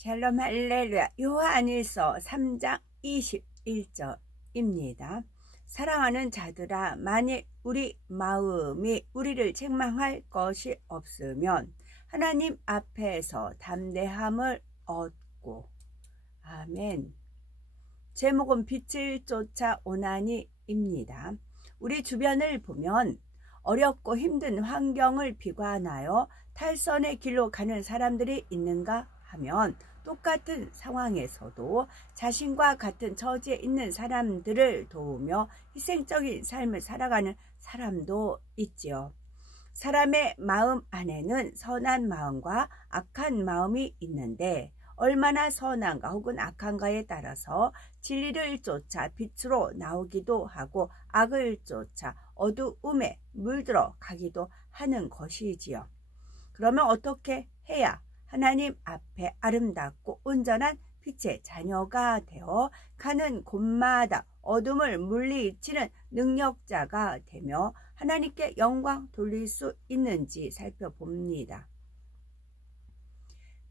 샬롬 할렐루야. 요한일서 3장 21절입니다. 사랑하는 자들아, 만일 우리 마음이 우리를 책망할 것이 없으면 하나님 앞에서 담대함을 얻고. 아멘. 제목은 빛을 쫓아 오나니입니다. 우리 주변을 보면 어렵고 힘든 환경을 비관하여 탈선의 길로 가는 사람들이 있는가 하면 똑같은 상황에서도 자신과 같은 처지에 있는 사람들을 도우며 희생적인 삶을 살아가는 사람도 있지요. 사람의 마음 안에는 선한 마음과 악한 마음이 있는데 얼마나 선한가 혹은 악한가에 따라서 진리를 쫓아 빛으로 나오기도 하고 악을 쫓아 어두움에 물들어 가기도 하는 것이지요. 그러면 어떻게 해야 하나님 앞에 아름답고 온전한 빛의 자녀가 되어 가는 곳마다 어둠을 물리치는 능력자가 되며 하나님께 영광 돌릴 수 있는지 살펴봅니다.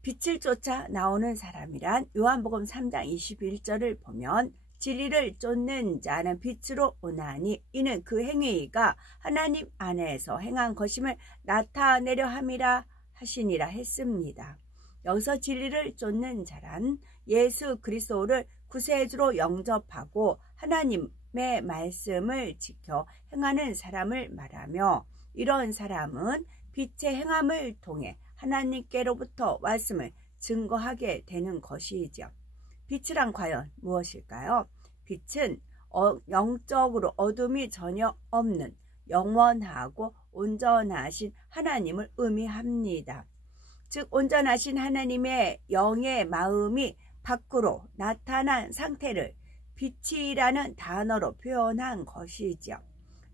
빛을 쫓아 나오는 사람이란 요한복음 3장 21절을 보면 진리를 쫓는 자는 빛으로 오나니 이는 그 행위가 하나님 안에서 행한 것임을 나타내려 함이라 하시니라 했습니다. 여기서 진리를 쫓는 자란 예수 그리스도를 구세주로 영접하고 하나님의 말씀을 지켜 행하는 사람을 말하며, 이런 사람은 빛의 행함을 통해 하나님께로부터 왔음을 증거하게 되는 것이죠. 빛이란 과연 무엇일까요? 빛은 영적으로 어둠이 전혀 없는 영원하고 온전하신 하나님을 의미합니다. 즉 온전하신 하나님의 영의 마음이 밖으로 나타난 상태를 빛이라는 단어로 표현한 것이죠.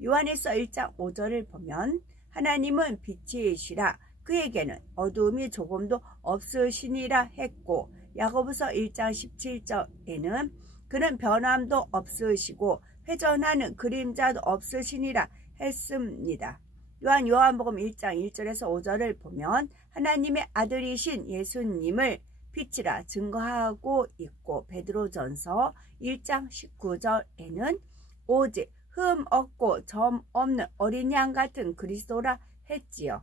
요한일서 1장 5절을 보면 하나님은 빛이시라 그에게는 어두움이 조금도 없으시니라 했고, 야고보서 1장 17절에는 그는 변함도 없으시고 회전하는 그림자도 없으시니라 했습니다. 요한복음 1장 1절에서 5절을 보면 하나님의 아들이신 예수님을 빛이라 증거하고 있고, 베드로전서 1장 19절에는 오직 흠 없고 점 없는 어린 양 같은 그리스도라 했지요.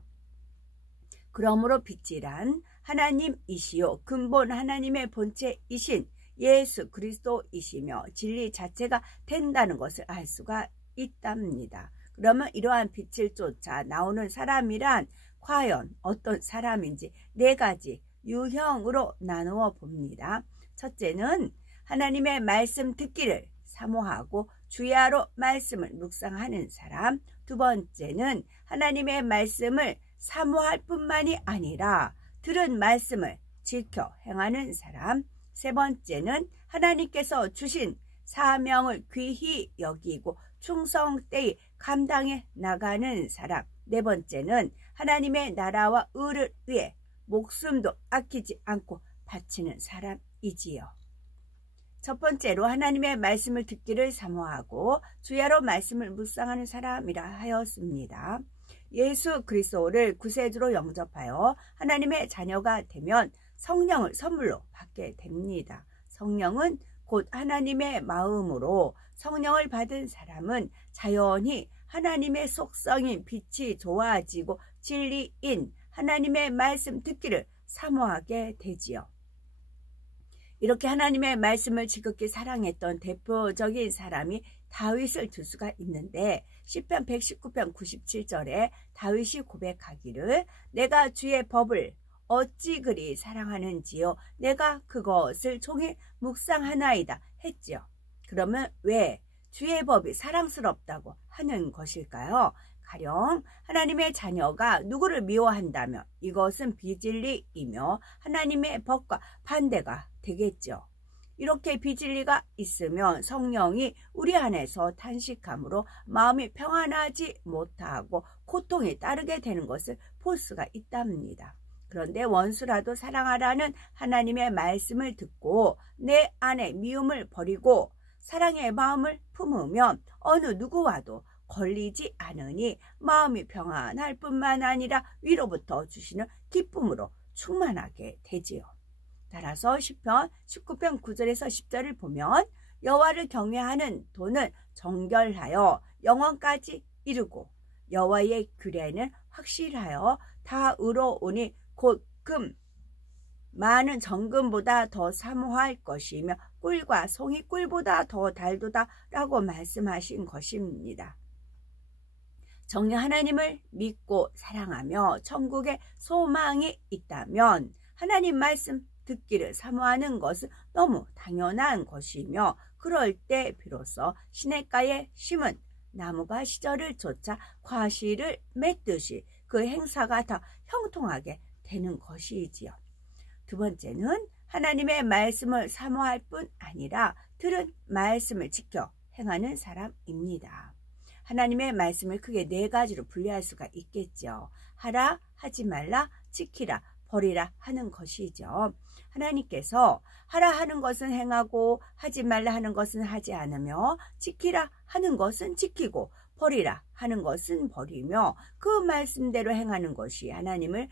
그러므로 빛이란 하나님이시요 근본 하나님의 본체이신 예수 그리스도이시며 진리 자체가 된다는 것을 알 수가 있답니다. 그러면 이러한 빛을 쫓아 나오는 사람이란 과연 어떤 사람인지 네 가지 유형으로 나누어 봅니다. 첫째는 하나님의 말씀 듣기를 사모하고 주야로 말씀을 묵상하는 사람. 두 번째는 하나님의 말씀을 사모할 뿐만이 아니라 들은 말씀을 지켜 행하는 사람. 세 번째는 하나님께서 주신 사명을 귀히 여기고 충성되이 감당해 나가는 사람. 네 번째는 하나님의 나라와 의를 위해 목숨도 아끼지 않고 바치는 사람이지요. 첫 번째로 하나님의 말씀을 듣기를 사모하고 주야로 말씀을 묵상하는 사람이라 하였습니다. 예수 그리스도를 구세주로 영접하여 하나님의 자녀가 되면 성령을 선물로 받게 됩니다. 성령은 곧 하나님의 마음으로 성령을 받은 사람은 자연히 하나님의 속성인 빛이 좋아지고 진리인 하나님의 말씀 듣기를 사모하게 되지요. 이렇게 하나님의 말씀을 지극히 사랑했던 대표적인 사람이 다윗을 들 수가 있는데, 시편 119편 97절에 다윗이 고백하기를 내가 주의 법을 어찌 그리 사랑하는지요, 내가 그것을 종일 묵상하나이다 했지요. 그러면 왜 주의 법이 사랑스럽다고 하는 것일까요? 가령 하나님의 자녀가 누구를 미워한다면 이것은 비진리이며 하나님의 법과 반대가 되겠죠. 이렇게 비진리가 있으면 성령이 우리 안에서 탄식함으로 마음이 평안하지 못하고 고통이 따르게 되는 것을 볼 수가 있답니다. 그런데 원수라도 사랑하라는 하나님의 말씀을 듣고 내 안에 미움을 버리고 사랑의 마음을 품으면 어느 누구와도 걸리지 않으니 마음이 평안할 뿐만 아니라 위로부터 주시는 기쁨으로 충만하게 되지요. 따라서 시편 19편 9절에서 10절을 보면 여호와를 경외하는 도는 정결하여 영원까지 이르고 여호와의 규례는 확실하여 다 의로우니 곧 금 많은 정금보다 더 사모할 것이며 꿀과 송이 꿀보다 더 달도다 라고 말씀하신 것입니다. 정녕 하나님을 믿고 사랑하며 천국에 소망이 있다면 하나님 말씀 듣기를 사모하는 것은 너무 당연한 것이며 그럴 때 비로소 시냇가에 심은 나무가 시절을 쫓아 과실을 맺듯이 그 행사가 더 형통하게 되는 것이지요. 두 번째는 하나님의 말씀을 사모할 뿐 아니라 들은 말씀을 지켜 행하는 사람입니다. 하나님의 말씀을 크게 네 가지로 분류할 수가 있겠죠. 하라, 하지 말라, 지키라, 버리라 하는 것이죠. 하나님께서 하라 하는 것은 행하고 하지 말라 하는 것은 하지 않으며 지키라 하는 것은 지키고 버리라 하는 것은 버리며 그 말씀대로 행하는 것이 하나님을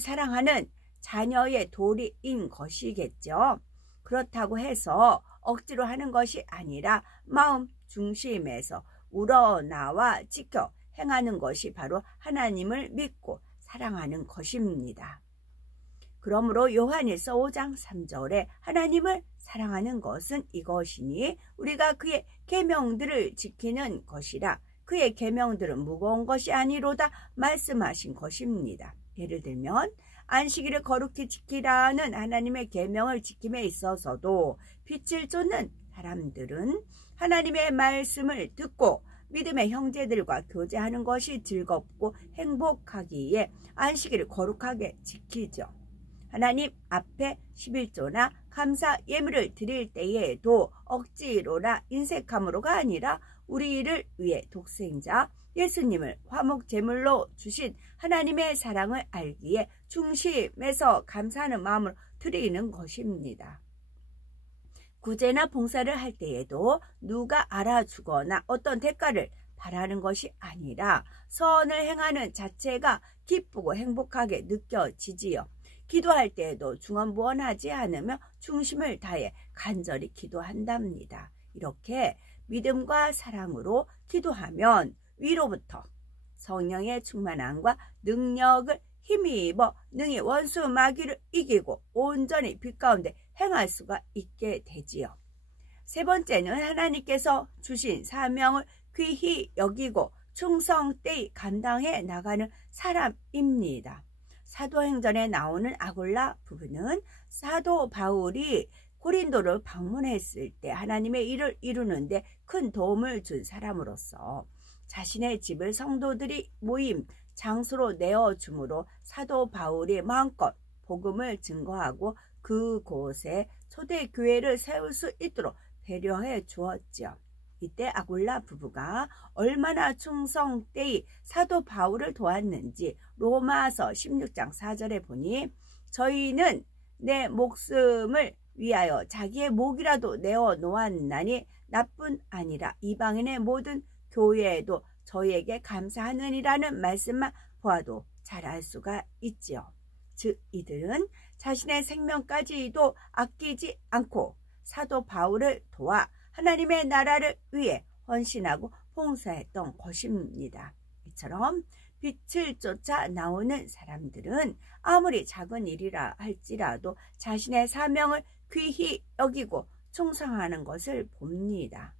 사랑하는 자녀의 도리인 것이겠죠. 그렇다고 해서 억지로 하는 것이 아니라 마음 중심에서 우러나와 지켜 행하는 것이 바로 하나님을 믿고 사랑하는 것입니다. 그러므로 요한일서 5장 3절에 하나님을 사랑하는 것은 이것이니 우리가 그의 계명들을 지키는 것이라 그의 계명들은 무거운 것이 아니로다 말씀하신 것입니다. 예를 들면 안식일을 거룩히 지키라는 하나님의 계명을 지킴에 있어서도 빛을 쫓는 사람들은 하나님의 말씀을 듣고 믿음의 형제들과 교제하는 것이 즐겁고 행복하기에 안식일을 거룩하게 지키죠. 하나님 앞에 11조나 감사 예물을 드릴 때에도 억지로나 인색함으로가 아니라 우리를 위해 독생자 예수님을 화목 제물로 주신 하나님의 사랑을 알기에 중심에서 감사하는 마음으로 드리는 것입니다. 구제나 봉사를 할 때에도 누가 알아주거나 어떤 대가를 바라는 것이 아니라 선을 행하는 자체가 기쁘고 행복하게 느껴지지요. 기도할 때에도 중언부언하지 않으며 중심을 다해 간절히 기도한답니다. 이렇게 믿음과 사랑으로 기도하면 위로부터 성령의 충만함과 능력을 힘입어 능히 원수 마귀를 이기고 온전히 빛 가운데 행할 수가 있게 되지요. 세 번째는 하나님께서 주신 사명을 귀히 여기고 충성되이 감당해 나가는 사람입니다. 사도행전에 나오는 아굴라 부부는 사도 바울이 고린도를 방문했을 때 하나님의 일을 이루는데 큰 도움을 준 사람으로서 자신의 집을 성도들이 모임 장소로 내어주므로 사도 바울이 마음껏 복음을 증거하고 그곳에 초대교회를 세울 수 있도록 배려해 주었죠. 이때 아굴라 부부가 얼마나 충성되이 사도 바울을 도왔는지 로마서 16장 4절에 보니 저희는 내 목숨을 위하여 자기의 목이라도 내어 놓았나니 나뿐 아니라 이방인의 모든 교회에도 저희에게 감사하느니라는 말씀만 보아도 잘 알 수가 있지요. 즉 이들은 자신의 생명까지도 아끼지 않고 사도 바울을 도와 하나님의 나라를 위해 헌신하고 봉사했던 것입니다. 이처럼 빛을 쫓아 나오는 사람들은 아무리 작은 일이라 할지라도 자신의 사명을 귀히 여기고 충성하는 것을 봅니다.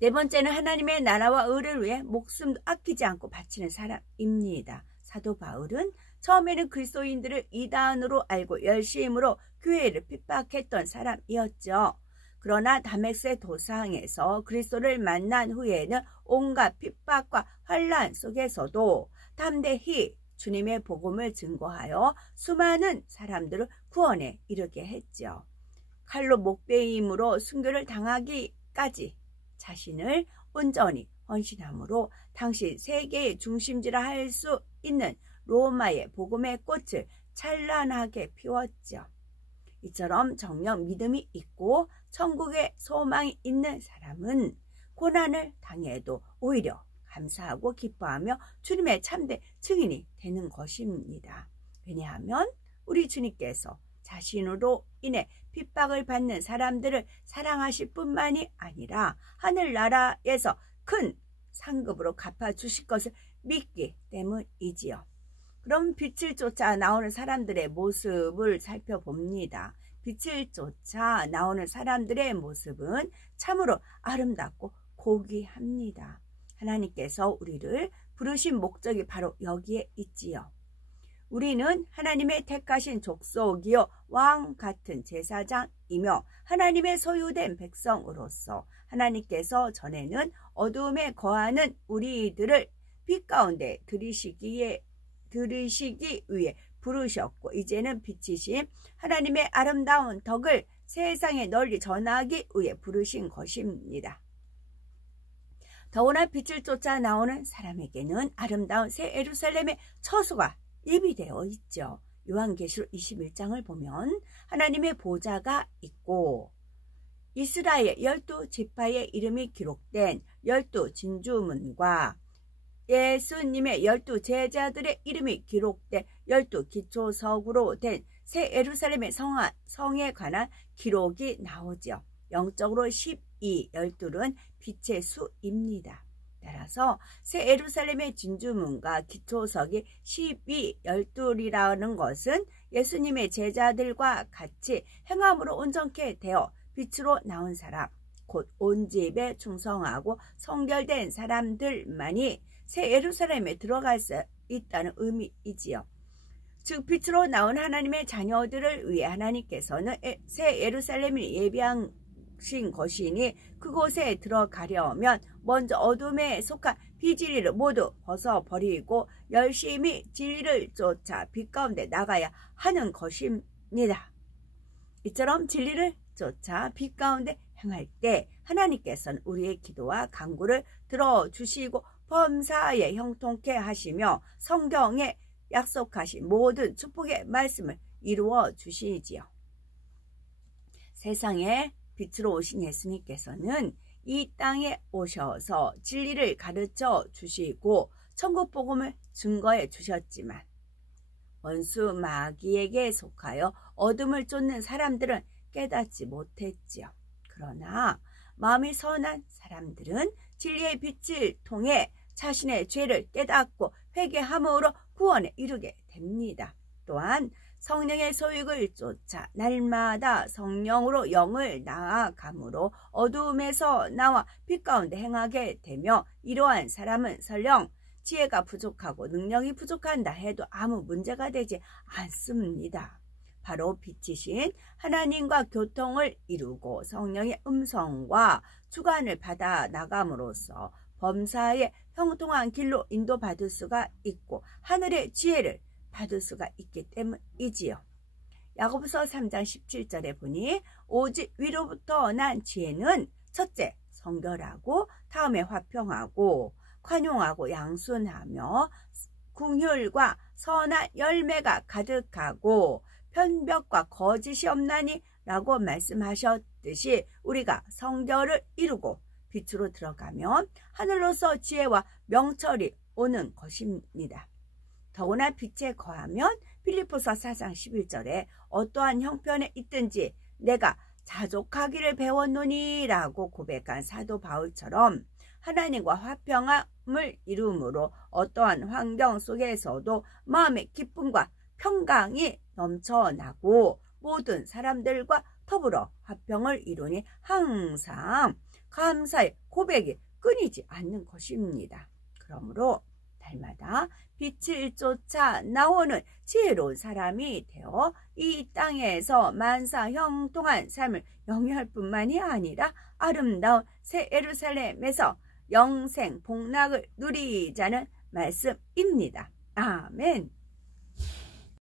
네 번째는 하나님의 나라와 의를 위해 목숨도 아끼지 않고 바치는 사람입니다. 사도 바울은 처음에는 그리스도인들을 이단으로 알고 열심으로 교회를 핍박했던 사람이었죠. 그러나 다메섹 도상에서 그리스도를 만난 후에는 온갖 핍박과 환난 속에서도 담대히 주님의 복음을 증거하여 수많은 사람들을 구원에 이르게 했죠. 칼로 목베임으로 순교를 당하기까지 자신을 온전히 헌신함으로 당시 세계의 중심지라 할 수 있는 로마의 복음의 꽃을 찬란하게 피웠죠. 이처럼 정녕 믿음이 있고 천국에 소망이 있는 사람은 고난을 당해도 오히려 감사하고 기뻐하며 주님의 참된 증인이 되는 것입니다. 왜냐하면 우리 주님께서 자신으로 인해 핍박을 받는 사람들을 사랑하실 뿐만이 아니라 하늘나라에서 큰 상급으로 갚아주실 것을 믿기 때문이지요. 그럼 빛을 쫓아 나오는 사람들의 모습을 살펴봅니다. 빛을 쫓아 나오는 사람들의 모습은 참으로 아름답고 고귀합니다. 하나님께서 우리를 부르신 목적이 바로 여기에 있지요. 우리는 하나님의 택하신 족속이요 왕 같은 제사장이며 하나님의 소유된 백성으로서 하나님께서 전에는 어두움에 거하는 우리들을 빛 가운데 들이시기 위해 부르셨고 이제는 빛이신 하나님의 아름다운 덕을 세상에 널리 전하기 위해 부르신 것입니다. 더구나 빛을 쫓아 나오는 사람에게는 아름다운 새 예루살렘의 처소가 예비되어 있죠. 요한계시록 21장을 보면 하나님의 보좌가 있고 이스라엘 12지파의 이름이 기록된 12진주문과 예수님의 12제자들의 이름이 기록된 12기초석으로 된 새 예루살렘의 성에 관한 기록이 나오죠. 영적으로 12, 12는 빛의 수입니다. 따라서 새 예루살렘의 진주문과 기초석이 12, 12이라는 것은 예수님의 제자들과 같이 행함으로 온전케 되어 빛으로 나온 사람, 곧 온 집에 충성하고 성결된 사람들만이 새 예루살렘에 들어갈 수 있다는 의미이지요. 즉 빛으로 나온 하나님의 자녀들을 위해 하나님께서는 새 예루살렘을 예비하신 것이니 그곳에 들어가려면 먼저 어둠에 속한 비진리를 모두 벗어버리고 열심히 진리를 쫓아 빛 가운데 나가야 하는 것입니다. 이처럼 진리를 쫓아 빛 가운데 행할 때 하나님께서는 우리의 기도와 간구를 들어주시고 범사에 형통케 하시며 성경에 약속하신 모든 축복의 말씀을 이루어 주시지요. 세상에 빛으로 오신 예수님께서는 이 땅에 오셔서 진리를 가르쳐 주시고 천국 복음을 증거해 주셨지만 원수 마귀에게 속하여 어둠을 쫓는 사람들은 깨닫지 못했지요. 그러나 마음이 선한 사람들은 진리의 빛을 통해 자신의 죄를 깨닫고 회개함으로 구원에 이르게 됩니다. 또한 성령의 소육을 쫓아 날마다 성령으로 영을 나아감으로 어두움에서 나와 빛 가운데 행하게 되며 이러한 사람은 설령 지혜가 부족하고 능력이 부족한다 해도 아무 문제가 되지 않습니다. 바로 빛이신 하나님과 교통을 이루고 성령의 음성과 주관을 받아 나감으로써 범사에 형통한 길로 인도받을 수가 있고 하늘의 지혜를 받을 수가 있기 때문이지요. 야고보서 3장 17절에 보니 오직 위로부터 난 지혜는 첫째 성결하고 다음에 화평하고宽용하고 양순하며 긍휼과 선한 열매가 가득하고 편벽과 거짓이 없나니 라고 말씀하셨듯이 우리가 성결을 이루고 빛으로 들어가면 하늘로서 지혜와 명철이 오는 것입니다. 더구나 빛에 거하면 빌립보서 4장 11절에 어떠한 형편에 있든지 내가 자족하기를 배웠노니 라고 고백한 사도 바울처럼 하나님과 화평함을 이루므로 어떠한 환경 속에서도 마음의 기쁨과 평강이 넘쳐나고 모든 사람들과 더불어 화평을 이루니 항상 감사의 고백이 끊이지 않는 것입니다. 그러므로 날마다 빛을 쫓아 나오는 지혜로운 사람이 되어 이 땅에서 만사 형통한 삶을 영위할 뿐만이 아니라 아름다운 새 예루살렘에서 영생 복락을 누리자는 말씀입니다. 아멘.